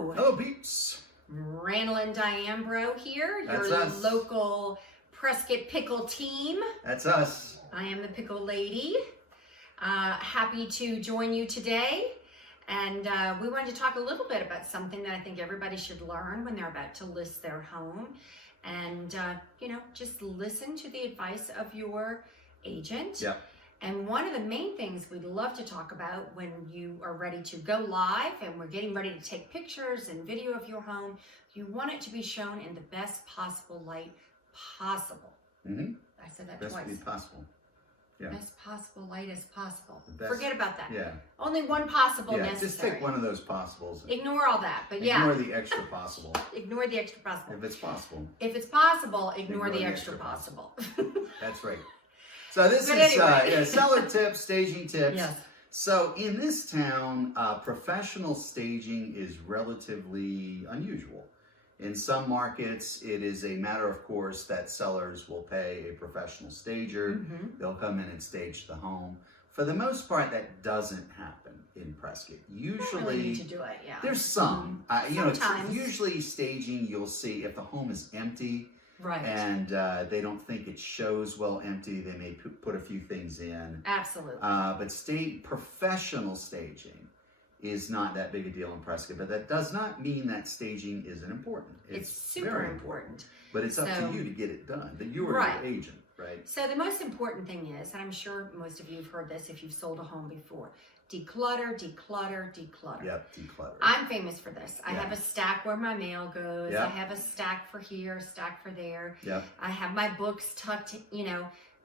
Hello. Hello, peeps. Randall and Diane Breaux here, That's your us. local Prescott pickle team. That's us. I am the Pickle Lady. Happy to join you today. And we wanted to talk a little bit about something that I think everybody should learn when they're about to list their home. And, just listen to the advice of your agent. Yep. And one of the main things we'd love to talk about when you are ready to go live and we're getting ready to take pictures and video of your home, you want it to be shown in the best possible light possible. Mm-hmm. I said that Best twice. be possible. Yeah. Best possible light as possible. Best, Forget about that. Yeah. Only one possible necessary. Just take one of those possibles. Ignore all that, but Ignore the extra possible. Ignore the extra possible. If it's possible. If it's possible, ignore the extra possible. That's right. So this But is anyway. seller tips, staging tips. Yes. So in this town, professional staging is relatively unusual. In some markets, it is a matter of course that sellers will pay a professional stager. Mm-hmm. They'll come in and stage the home. For the most part, that doesn't happen in Prescott. Usually, Don't really need to do it, yeah. there's some. Sometimes. Usually staging, you'll see if the home is empty, Right. and they don't think it shows well empty, they may put a few things in. Absolutely. But professional staging is not that big a deal in Prescott, but that does not mean that staging isn't important. It's super very important. But it's up So- to you to get it done. That you are Right. the agent, right? So the most important thing is, and I'm sure most of you have heard this if you've sold a home before, declutter, declutter, declutter. Yep, declutter. I'm famous for this. I Yeah. have a stack where my mail goes. Yeah. I have a stack for here, a stack for there. Yep. I have my books tucked,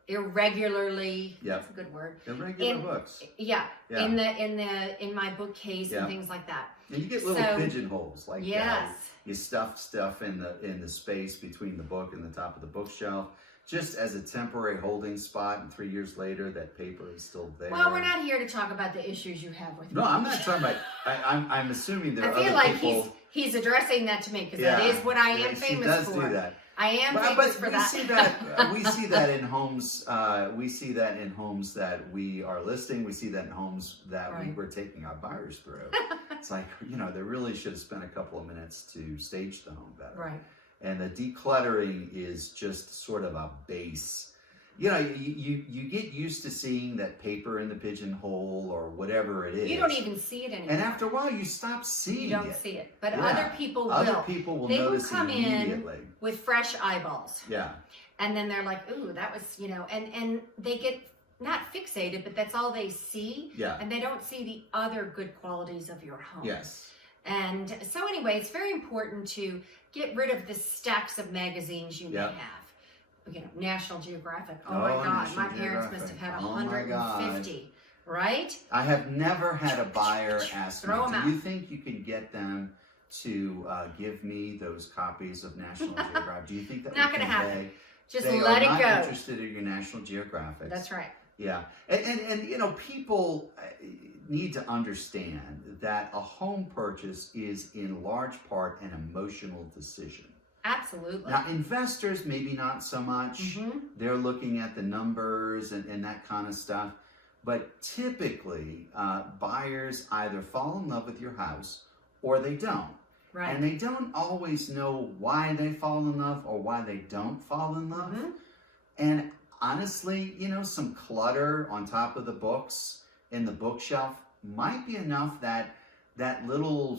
irregularly. Yep. That's a good word. Irregular books. Yeah. Yeah. In my bookcase Yeah. and things like that. And you get little So- pigeonholes like Yes. that. You stuff stuff in the space between the book and the top of the bookshelf, just as a temporary holding spot. And 3 years later, that paper is still there. Well, we're not here to talk about the issues you have with me. No, I'm not talking about. I'm assuming there are I feel other like people. he's addressing that to me because that is what I am she famous does for. do that. I am But famous for we that. see that. We see that in homes. We see that in homes that we are listing. We see that in homes that Right. we're taking our buyers through. It's like, they really should have spent a couple of minutes to stage the home better. Right. And the decluttering is just sort of a base. You get used to seeing that paper in the pigeonhole or whatever it is. You don't even see it anymore. And after a while, you stop seeing You it. don't see it. But Yeah. other people will. Other people will They will notice come immediately. in with fresh eyeballs. Yeah. And then they're like, ooh, that was, and they get not fixated, but that's all they see. Yeah. And they don't see the other good qualities of your home. Yes. And so anyway, it's very important to get rid of the stacks of magazines you may Yep. have. National Geographic. Oh, Oh, my God, National my parents must have Geographic. had Oh, my 150, right? I have never had a buyer ask me, Throw 'em do out. you think you can get them to give me those copies of National Geographic? Do you think that Not would gonna convey? happen. Just They let are it not go. interested in your National Geographic. That's right. Yeah. And people need to understand that a home purchase is in large part an emotional decision. Absolutely. Now, investors, maybe not so much. Mhm. They're looking at the numbers and that kind of stuff. But typically, buyers either fall in love with your house or they don't. Right. And they don't always know why they fall in love or why they don't fall in love. Mhm. And honestly, some clutter on top of the books in the bookshelf might be enough that little,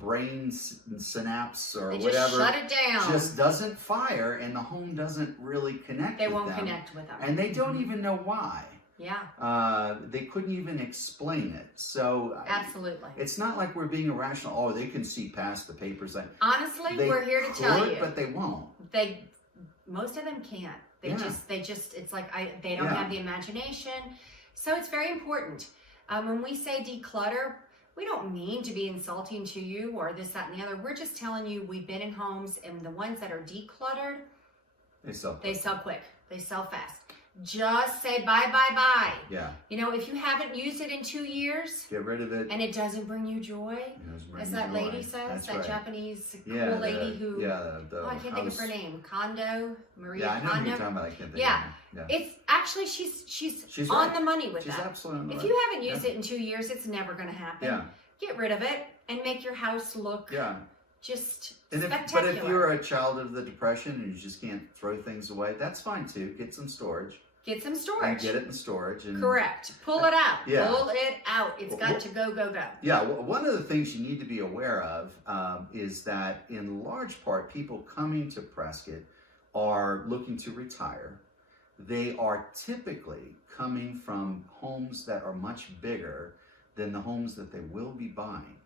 brain synapse or They just whatever shut it down. just doesn't fire, and the home doesn't really connect They with won't them. connect with them. And they don't Mhm. even know why. Yeah. They couldn't even explain it. So Absolutely. it's not like we're being irrational. Oh, they can see past the papers. Honestly, They we're here to tell could, you. but they won't. Most of them can't. They Yeah. just, it's like they don't Yeah. have the imagination. So it's very important. When we say declutter, we don't mean to be insulting to you or this, that, and the other. We're just telling you we've been in homes and the ones that are decluttered, They sell. they sell quick. They sell fast. Just say bye, bye, bye. Yeah. If you haven't used it in 2 years Get rid of it. and it doesn't bring you joy, as that lady says, That's that right. Japanese cool Yeah, lady who, I can't think of her house- name, Kondo, Maria Yeah, I know who Kondo. you're talking about. I can't think Yeah. of her name. It's actually, she's She's on right. the money with She's that. absolutely If right. you haven't used it in 2 years, it's never going to happen. Yeah. get rid of it and make your house look just spectacular. But if you're a child of the Depression and you just can't throw things away, that's fine too. Get some storage. Get some storage. And get it in storage. And, correct. Pull it out. Yeah. Pull it out. It's got to go, go, go. Yeah. One of the things you need to be aware of is that in large part, people coming to Prescott are looking to retire. They are typically coming from homes that are much bigger than the homes that they will be buying.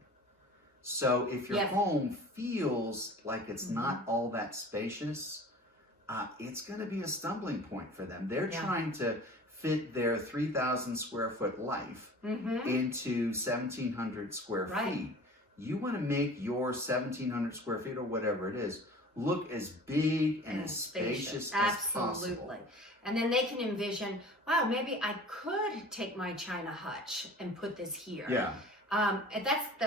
So if your home feels like it's not all that spacious, it's going to be a stumbling point for them. They're trying to fit their 3,000 square foot life into 1,700 square feet. You want to make your 1,700 square feet or whatever it is look as big and as spacious as possible. Absolutely. And then they can envision, wow, maybe I could take my China hutch and put this here. Yeah. And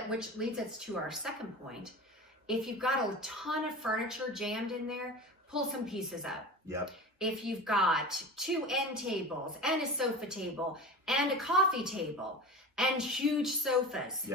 which leads us to our second point. If you've got a ton of furniture jammed in there, pull some pieces out. Yep. If you've got 2 end tables and a sofa table and a coffee table and huge sofas,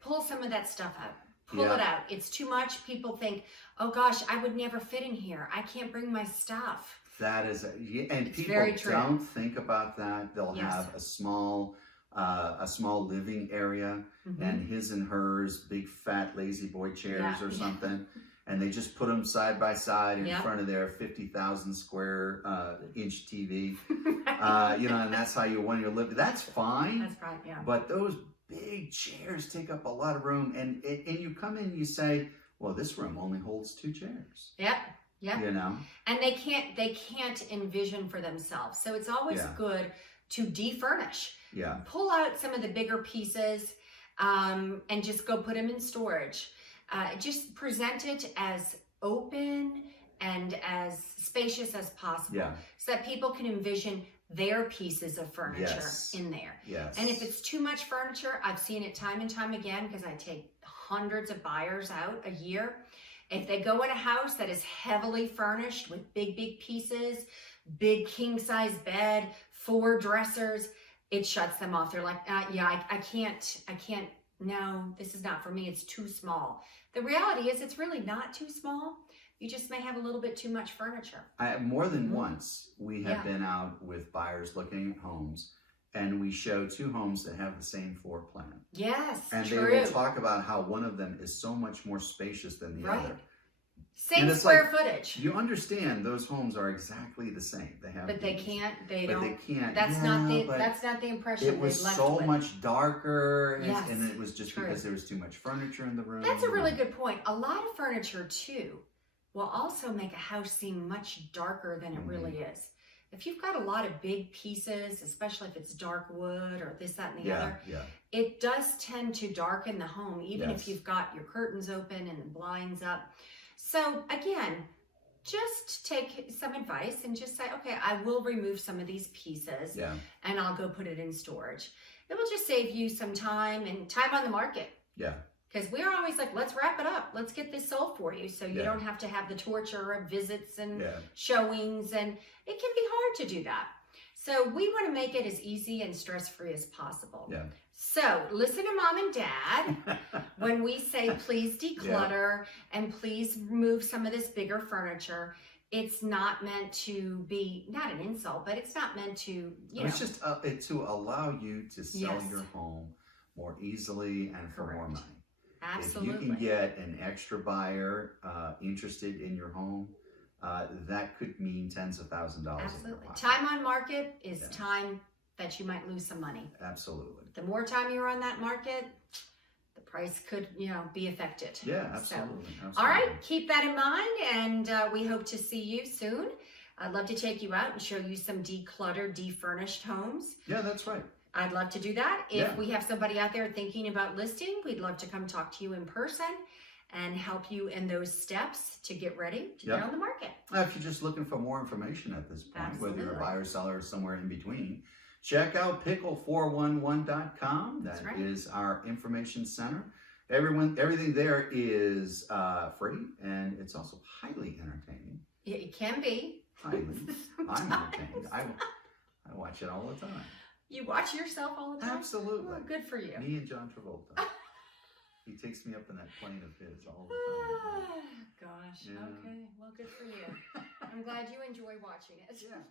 pull some of that stuff out. Pull it out. It's too much. People think, oh gosh, I would never fit in here. I can't bring my stuff. That is, and people don't think about that. They'll have a small living area and his and hers big fat lazy boy chairs or something, and they just put them side by side in front of their 50,000 square inch TV. And that's how you want your living. That's fine. That's fine. Yeah. But those big chairs take up a lot of room, and you come in and you say, well, this room only holds 2 chairs. Yep. Yeah. And they can't envision for themselves. So it's always good to defurnish. Yeah. Pull out some of the bigger pieces and just go put them in storage. Just present it as open and as spacious as possible so that people can envision their pieces of furniture in there. Yes. And if it's too much furniture, I've seen it time and time again because I take hundreds of buyers out a year. If they go in a house that is heavily furnished with big pieces, big king size bed, 4 dressers, it shuts them off. They're like, I can't, no, this is not for me. It's too small. The reality is it's really not too small. You just may have a little bit too much furniture. More than once, we have been out with buyers looking at homes, and we show 2 homes that have the same floor plan. Yes, and true. they will talk about how one of them is so much more spacious than the other. Same square footage. You understand those homes are exactly the same. They have, but they can't. They but don't. They can't. That's not the impression. It was so much darker, yes, and it was just because there was too much furniture in the room. That's a really good point. A lot of furniture too will also make a house seem much darker than it really is. If you've got a lot of big pieces, especially if it's dark wood or this, that, and the other, it does tend to darken the home, even if you've got your curtains open and the blinds up. So again, just take some advice and just say, okay, I will remove some of these pieces and I'll go put it in storage. It will just save you some time and time on the market. Yeah. Because we're always like, let's wrap it up. Let's get this sold for you. So you don't have to have the torture of visits and showings. And it can be hard to do that. So we want to make it as easy and stress-free as possible. Yeah. So listen to Mom and Dad when we say, please declutter and please remove some of this bigger furniture. It's not meant to be, not an insult, but it's not meant to, it's just to allow you to sell your home more easily and for more money. Absolutely. If you can get an extra buyer interested in your home, that could mean tens of thousands of dollars. Absolutely. Time on market is time that you might lose some money. Absolutely. The more time you're on that market, the price could, be affected. Yeah, absolutely. So, all right, keep that in mind, and we hope to see you soon. I'd love to take you out and show you some decluttered, defurnished homes. Yeah, that's right. I'd love to do that. If we have somebody out there thinking about listing, we'd love to come talk to you in person and help you in those steps to get ready to get on the market. If you're just looking for more information at this point, whether you're a buyer, seller, or somewhere in between, check out pickle411.com. That is our information center. Everything there is free, and it's also highly entertaining. It can be. Highly. I'm entertained. I watch it all the time. You watch yourself all the time? Absolutely. Well, good for you. Me and John Travolta. takes me up in that plane of his all the time. Gosh. Yeah. Okay. Well, good for you. I'm glad you enjoy watching it. Yeah.